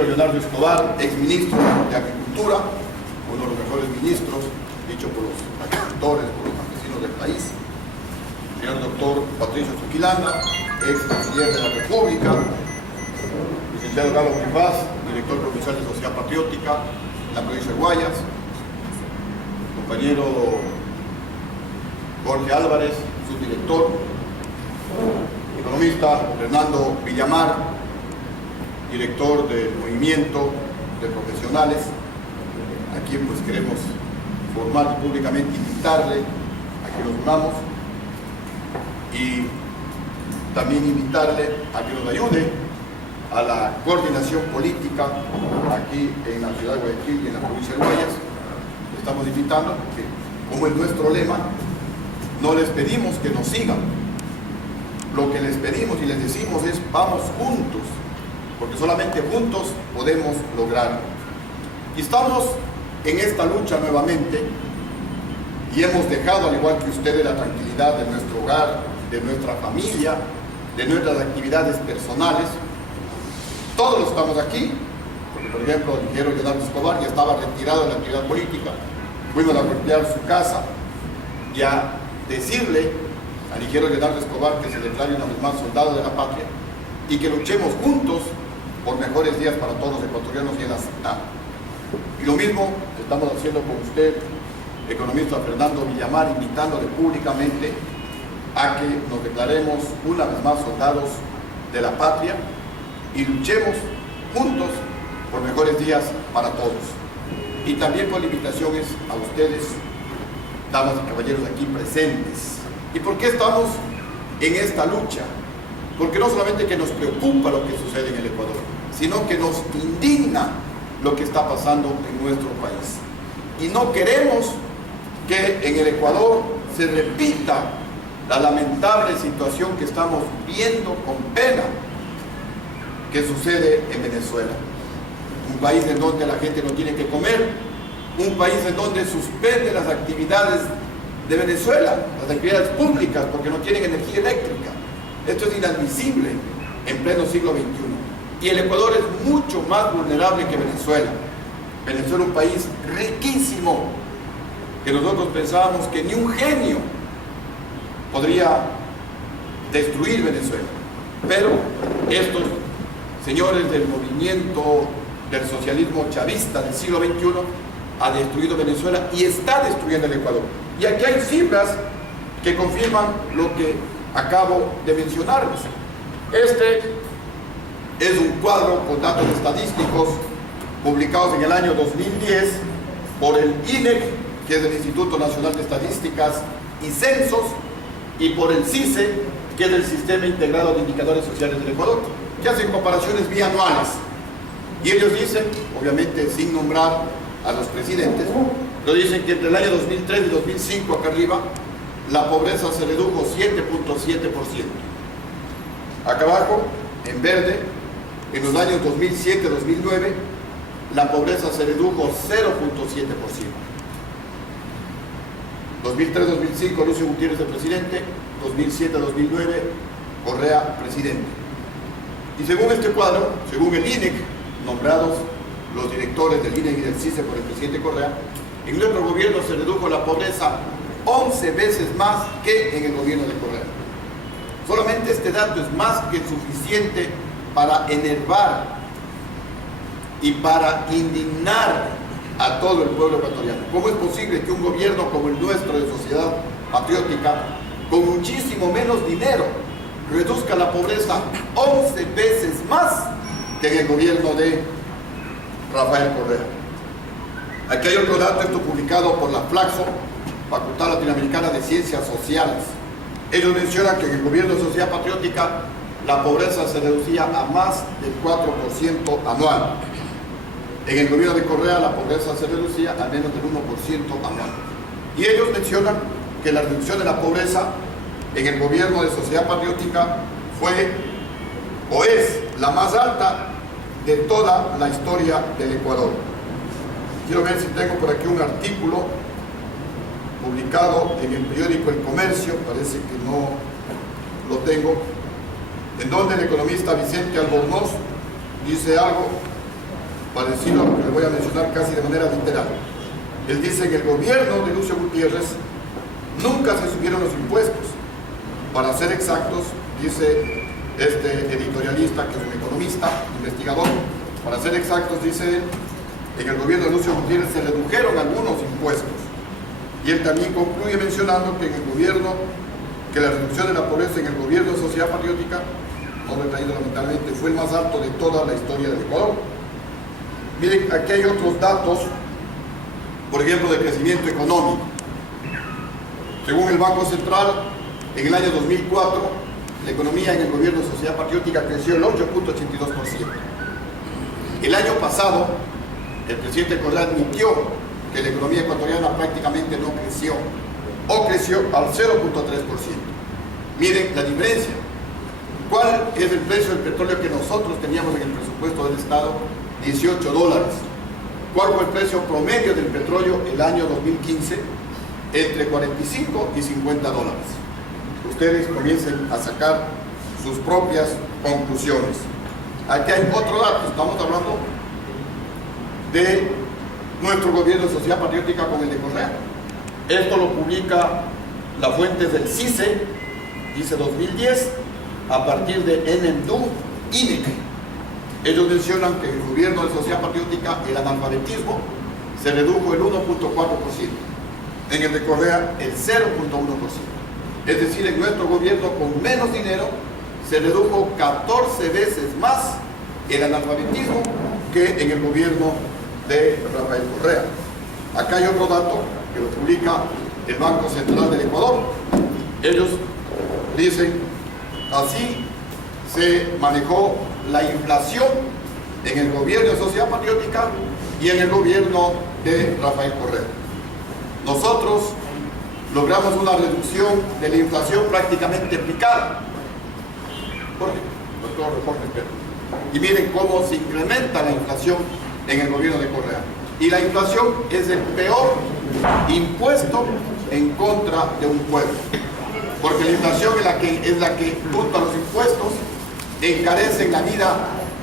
ingeniero Leonardo Escobar, exministro de Agricultura, uno de los mejores ministros, dicho por los agricultores, por los campesinos del país. Señor doctor Patricio Zuquilanda, ex canciller de la República. Licenciado Carlos Bonifaz, director provincial de Sociedad Patriótica en la provincia de Guayas. Compañero Jorge Álvarez, subdirector. Economista Fernando Villamar, director del Movimiento de Profesionales, a quien pues queremos formal y públicamente invitarle a que nos unamos y también invitarle a que nos ayude a la coordinación política aquí en la ciudad de Guayaquil y en la provincia de Guayas. Le estamos invitando porque, como es nuestro lema, no les pedimos que nos sigan. Lo que les pedimos y les decimos es: vamos juntos, porque solamente juntos podemos lograrlo. Y estamos en esta lucha nuevamente y hemos dejado, al igual que ustedes, la tranquilidad de nuestro hogar, de nuestra familia, de nuestras actividades personales. Todos estamos aquí, porque por ejemplo el ingeniero Leonardo Escobar ya estaba retirado de la actividad política. Fuimos a golpear su casa y a decirle al ingeniero Leonardo Escobar que se declare una vez más soldado de la patria y que luchemos juntos por mejores días para todos los ecuatorianos y en la ciudad. Y lo mismo estamos haciendo con usted, economista Fernando Villamar, invitándole públicamente a que nos declaremos una vez más soldados de la patria y luchemos juntos por mejores días para todos. Y también con limitaciones a ustedes, damas y caballeros aquí presentes. ¿Y por qué estamos en esta lucha? Porque no solamente que nos preocupa lo que sucede en el Ecuador, sino que nos indigna lo que está pasando en nuestro país. Y no queremos que en el Ecuador se repita la lamentable situación que estamos viendo con pena que sucede en Venezuela. Un país en donde la gente no tiene que comer, un país en donde suspende las actividades de Venezuela, las actividades públicas, porque no tienen energía eléctrica. Esto es inadmisible en pleno siglo XXI. Y el Ecuador es mucho más vulnerable que Venezuela. Venezuela es un país riquísimo, que nosotros pensábamos que ni un genio podría destruir Venezuela. Pero estos señores del movimiento del socialismo chavista del siglo XXI ha destruido Venezuela y está destruyendo el Ecuador. Y aquí hay cifras que confirman lo que acabo de mencionarles. Este es un cuadro con datos estadísticos publicados en el año 2010 por el INEC, que es el Instituto Nacional de Estadísticas y Censos, y por el CICE, que es el Sistema Integrado de Indicadores Sociales del Ecuador, que hacen comparaciones bianuales. Y ellos dicen, obviamente sin nombrar a los presidentes, pero dicen que entre el año 2003 y 2005 acá arriba, la pobreza se redujo 7.7%. Acá abajo, en verde, en los años 2007-2009, la pobreza se redujo 0.7%. 2003-2005, Lucio Gutiérrez de presidente, 2007-2009, Correa presidente. Y según este cuadro, según el INEC, nombrados los directores del INEC y del CICE por el presidente Correa, en nuestro gobierno se redujo la pobreza 11 veces más que en el gobierno de Correa. Solamente este dato es más que suficiente para enervar y para indignar a todo el pueblo ecuatoriano. ¿Cómo es posible que un gobierno como el nuestro de Sociedad Patriótica, con muchísimo menos dinero, reduzca la pobreza 11 veces más que en el gobierno de Rafael Correa? Aquí hay otro dato, esto publicado por la Flaxo, Facultad Latinoamericana de Ciencias Sociales. Ellos mencionan que en el gobierno de Sociedad Patriótica la pobreza se reducía a más del 4% anual. En el gobierno de Correa la pobreza se reducía a menos del 1% anual. Y ellos mencionan que la reducción de la pobreza en el gobierno de Sociedad Patriótica fue o es la más alta de toda la historia del Ecuador. Quiero ver si tengo por aquí un artículo publicado en el periódico El Comercio, parece que no lo tengo, en donde el economista Vicente Albornoz dice algo parecido a lo que le voy a mencionar casi de manera literal. Él dice: en el gobierno de Lucio Gutiérrez nunca se subieron los impuestos. Para ser exactos, dice este editorialista, que es un economista, investigador, para ser exactos, dice él, en el gobierno de Lucio Gutiérrez se redujeron algunos impuestos. Y él también concluye mencionando que la reducción de la pobreza en el gobierno de Sociedad Patriótica, no lo he traído lamentablemente, fue el más alto de toda la historia del Ecuador. Miren, aquí hay otros datos, por ejemplo, de crecimiento económico. Según el Banco Central, en el año 2004, la economía en el gobierno de Sociedad Patriótica creció el 8.82%. El año pasado, el presidente Correa admitió que la economía ecuatoriana prácticamente no creció, o creció al 0.3%. Miren la diferencia. ¿Cuál es el precio del petróleo que nosotros teníamos en el presupuesto del Estado? $18. ¿Cuál fue el precio promedio del petróleo el año 2015? Entre 45 y $50. Ustedes comiencen a sacar sus propias conclusiones. Aquí hay otro dato, estamos hablando de nuestro gobierno de Sociedad Patriótica con el de Correa. Esto lo publica la fuente del CICE, dice 2010, a partir de NMDU, INEC. Ellos mencionan que en el gobierno de Sociedad Patriótica el analfabetismo se redujo el 1.4%, en el de Correa el 0.1%. Es decir, en nuestro gobierno con menos dinero se redujo 14 veces más el analfabetismo que en el gobierno de Rafael Correa. Acá hay otro dato que lo publica el Banco Central del Ecuador. Ellos dicen: así se manejó la inflación en el gobierno de Sociedad Patriótica y en el gobierno de Rafael Correa. Nosotros logramos una reducción de la inflación prácticamente picada. Y miren cómo se incrementa la inflación en el gobierno de Correa. Y la inflación es el peor impuesto en contra de un pueblo, porque la inflación es la que junto a los impuestos encarecen la vida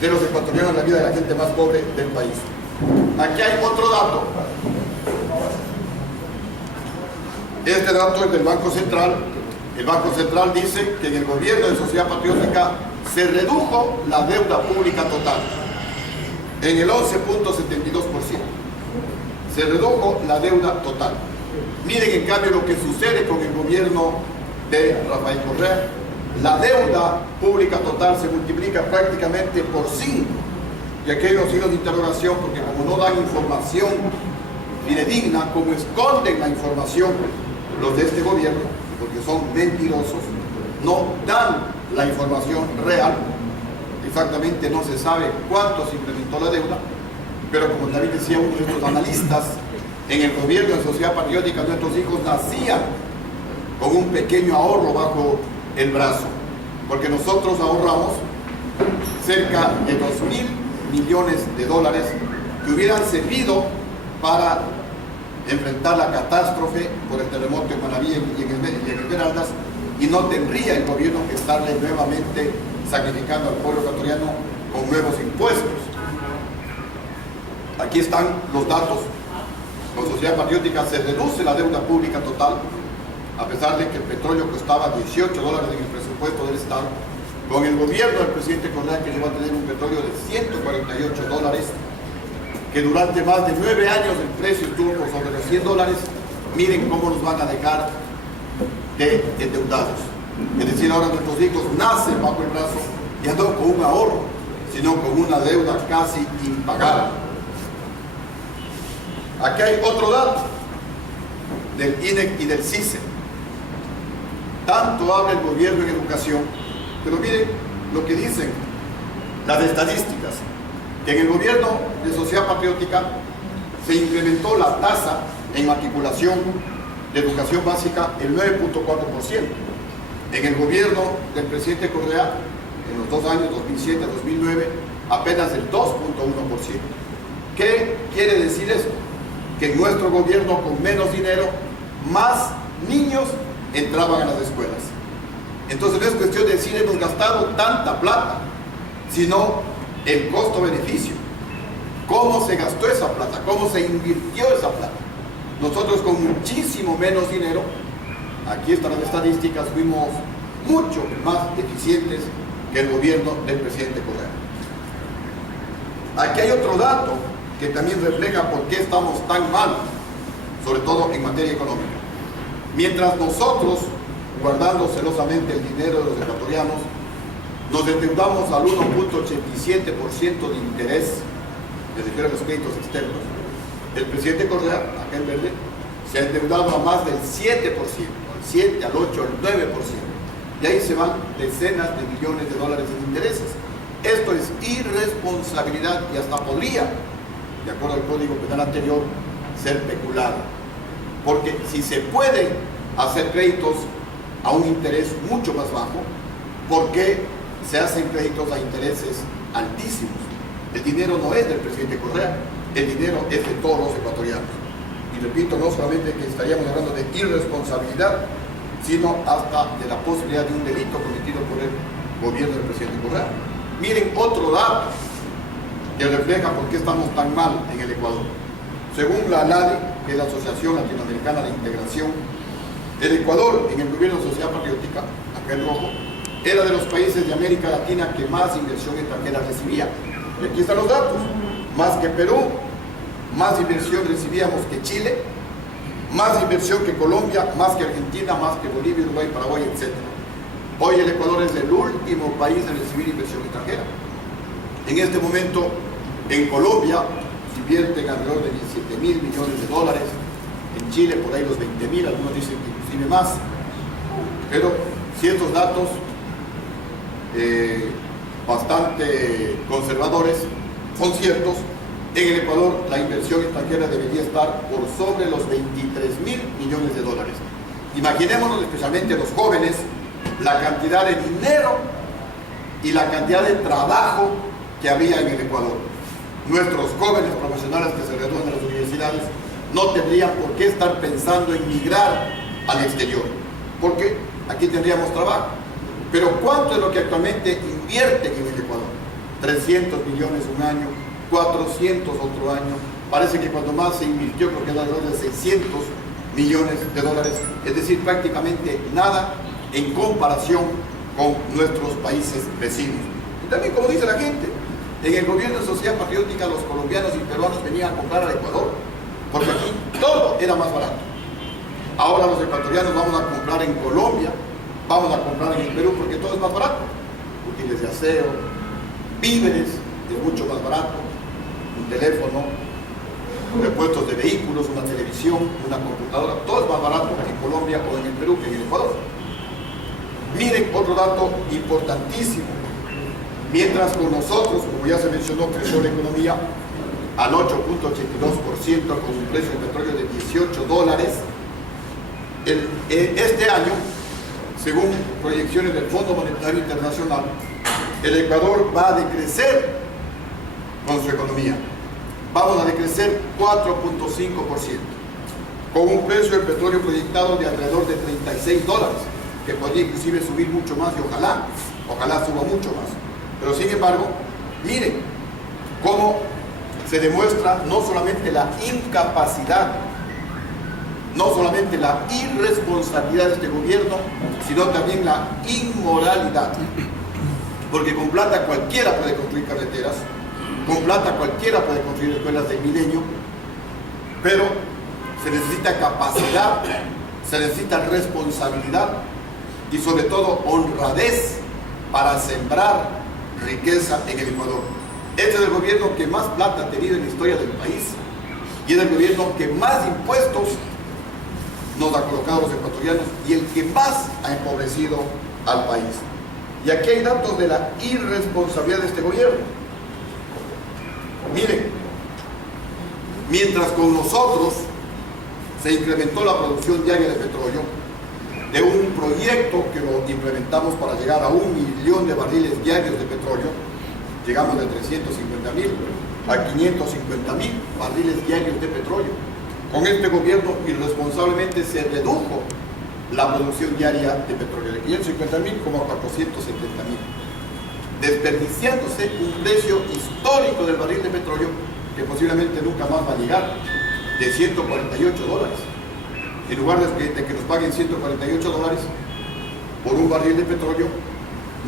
de los ecuatorianos, la vida de la gente más pobre del país. Aquí hay otro dato. Este dato es del Banco Central. El Banco Central dice que en el gobierno de Sociedad Patriótica se redujo la deuda pública total en el 11.72%. Se redujo la deuda total. Miren en cambio lo que sucede con el gobierno de Rafael Correa. La deuda pública total se multiplica prácticamente por 5. Y aquí hay unos signos de interrogación, porque como no dan información fidedigna, como esconden la información los de este gobierno, porque son mentirosos, no dan la información real. Exactamente no se sabe cuánto se incrementó la deuda, pero como también decía uno de estos analistas, en el gobierno de Sociedad Patriótica nuestros hijos nacían con un pequeño ahorro bajo el brazo, porque nosotros ahorramos cerca de $2.000 millones que hubieran servido para enfrentar la catástrofe por el terremoto en Manabí y en Esmeraldas, y no tendría el gobierno que estarle nuevamente sacrificando al pueblo ecuatoriano con nuevos impuestos. Aquí están los datos. Con Sociedad Patriótica se reduce la deuda pública total, a pesar de que el petróleo costaba $18 en el presupuesto del Estado. Con el gobierno del presidente Correa, que llegó a tener un petróleo de $148, que durante más de 9 años el precio estuvo por sobre los $100, miren cómo nos van a dejar de endeudados. Es decir, ahora nuestros hijos nacen bajo el brazo y no con un ahorro, sino con una deuda casi impagable. Aquí hay otro dato del INEC y del CICE. Tanto habla el gobierno en educación, pero miren lo que dicen las estadísticas, que en el gobierno de Sociedad Patriótica se incrementó la tasa en matriculación de educación básica el 9.4%. En el gobierno del presidente Correa, en los 2 años, 2007 a 2009, apenas el 2.1%. ¿Qué quiere decir esto? Que en nuestro gobierno, con menos dinero, más niños entraban a las escuelas. Entonces no es cuestión de decir hemos gastado tanta plata, sino el costo-beneficio. cómo se gastó esa plata, cómo se invirtió esa plata. Nosotros con muchísimo menos dinero, aquí están las estadísticas, fuimos mucho más eficientes que el gobierno del presidente Correa. Aquí hay otro dato que también refleja por qué estamos tan mal, sobre todo en materia económica. Mientras nosotros, guardando celosamente el dinero de los ecuatorianos, nos endeudamos al 1.87% de interés, me refiero a los créditos externos, el presidente Correa, acá en verde, se ha endeudado a más del 7%, al 7, al 8, al 9%. Y ahí se van decenas de millones de dólares en intereses. Esto es irresponsabilidad y hasta podría, de acuerdo al Código Penal anterior, ser peculado. Porque si se puede hacer créditos a un interés mucho más bajo, ¿por qué se hacen créditos a intereses altísimos? El dinero no es del presidente Correa, el dinero es de todos los ecuatorianos. Y repito, no solamente que estaríamos hablando de irresponsabilidad, sino hasta de la posibilidad de un delito cometido por el gobierno del presidente Correa. Miren otro dato que refleja por qué estamos tan mal en el Ecuador. Según la ALADI, que es la Asociación Latinoamericana de Integración, el Ecuador, en el gobierno de Sociedad Patriótica, acá en rojo, era de los países de América Latina que más inversión extranjera recibía. Y aquí están los datos. Más que Perú, más inversión recibíamos que Chile, más inversión que Colombia, más que Argentina, más que Bolivia, Uruguay, Paraguay, etc. Hoy el Ecuador es el último país en recibir inversión extranjera. En este momento, en Colombia, se invierten alrededor de 17.000 millones de dólares, en Chile por ahí los 20.000, algunos dicen que inclusive más. Pero ciertos datos bastante conservadores son ciertos. En el Ecuador la inversión extranjera debería estar por sobre los 23.000 millones de dólares. Imaginémonos, especialmente los jóvenes, la cantidad de dinero y la cantidad de trabajo que había en el Ecuador. Nuestros jóvenes profesionales que se gradúan de las universidades no tendrían por qué estar pensando en migrar al exterior, porque aquí tendríamos trabajo. Pero ¿cuánto es lo que actualmente invierten en el Ecuador? 300 millones un año, 400 otro año. Parece que cuando más se invirtió, creo que es alrededor de 600 millones de dólares, es decir, prácticamente nada en comparación con nuestros países vecinos. Y también, como dice la gente, en el gobierno de Sociedad Patriótica los colombianos y peruanos venían a comprar al Ecuador, porque aquí todo era más barato. Ahora los ecuatorianos vamos a comprar en Colombia, vamos a comprar en el Perú, porque todo es más barato. Útiles de aseo, víveres, es mucho más barato, un teléfono, repuestos de vehículos, una televisión, una computadora, todo es más barato en Colombia o en el Perú que en el Ecuador. Miren otro dato importantísimo. Mientras con nosotros, como ya se mencionó, creció la economía al 8.82% con un precio del petróleo de 18 dólares, este año, según proyecciones del Fondo Monetario Internacional, el Ecuador va a decrecer con su economía. Vamos a decrecer 4.5%, con un precio del petróleo proyectado de alrededor de 36 dólares, que podría inclusive subir mucho más y ojalá suba mucho más. Pero sin embargo, miren cómo se demuestra no solamente la incapacidad, no solamente la irresponsabilidad de este gobierno, sino también la inmoralidad. Porque con plata cualquiera puede construir carreteras, con plata cualquiera puede construir escuelas del milenio, pero se necesita capacidad, se necesita responsabilidad y sobre todo honradez para sembrar riqueza en el Ecuador. Este es el gobierno que más plata ha tenido en la historia del país y es el gobierno que más impuestos nos ha colocado a los ecuatorianos y el que más ha empobrecido al país. Y aquí hay datos de la irresponsabilidad de este gobierno. Miren, mientras con nosotros se incrementó la producción diaria de petróleo, de un proyecto que lo implementamos para llegar a 1 millón de barriles diarios de petróleo, llegamos de 350.000 a 550.000 barriles diarios de petróleo. Con este gobierno irresponsablemente se redujo la producción diaria de petróleo de 550.000 como a 470.000, desperdiciándose un precio histórico del barril de petróleo que posiblemente nunca más va a llegar, de 148 dólares. En lugar de que nos paguen 148 dólares por un barril de petróleo,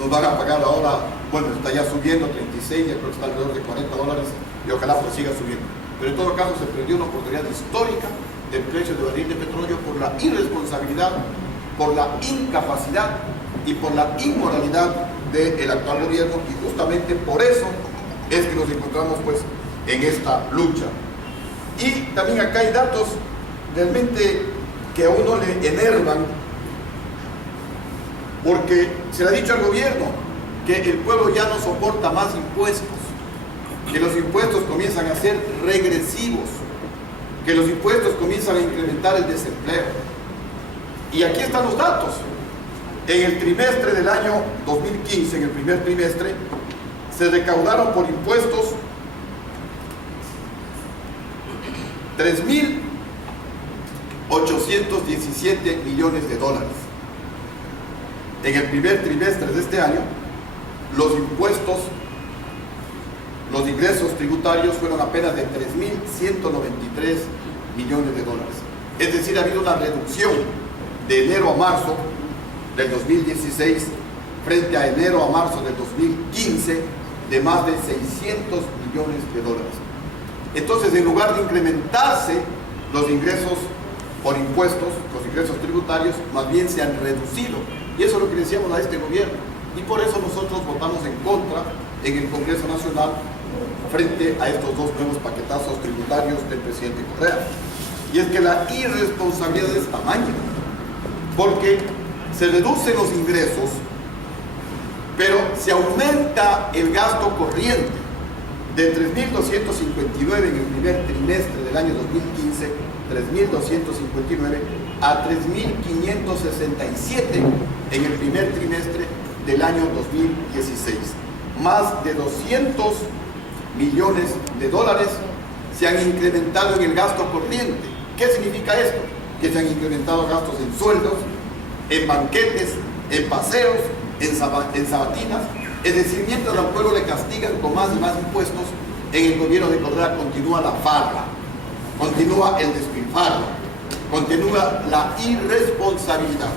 nos van a pagar ahora, bueno, está ya subiendo 36, ya creo que está alrededor de 40 dólares y ojalá pues siga subiendo. Pero en todo caso se perdió una oportunidad histórica del precio de barril de petróleo por la irresponsabilidad, por la incapacidad y por la inmoralidad del actual gobierno, y justamente por eso es que nos encontramos pues en esta lucha. Y también acá hay datos realmente que a uno le enervan, porque se le ha dicho al gobierno que el pueblo ya no soporta más impuestos, que los impuestos comienzan a ser regresivos, que los impuestos comienzan a incrementar el desempleo. Y aquí están los datos. En el trimestre del año 2015, en el primer trimestre, se recaudaron por impuestos 3.817 millones de dólares. En el primer trimestre de este año, los impuestos, los ingresos tributarios fueron apenas de 3.193 millones de dólares. Es decir, ha habido una reducción de enero a marzo del 2016 frente a enero a marzo del 2015 de más de 600 millones de dólares. Entonces, en lugar de incrementarse los ingresos por impuestos, los ingresos tributarios, más bien se han reducido. Y eso es lo que decíamos a este gobierno. Y por eso nosotros votamos en contra en el Congreso Nacional frente a estos dos nuevos paquetazos tributarios del presidente Correa. Y es que la irresponsabilidad es tamaño, porque se reducen los ingresos, pero se aumenta el gasto corriente de 3.259 en el primer trimestre del año 2015, 3.259 a 3.567 en el primer trimestre del año 2016. Más de 200 millones de dólares se han incrementado en el gasto corriente. ¿Qué significa esto? Que se han incrementado gastos en sueldos, en banquetes, en paseos, en sabatinas. Es decir, mientras al pueblo le castigan con más y más impuestos, en el gobierno de Correa continúa la farra, continúa el despilfarro, continúa la irresponsabilidad.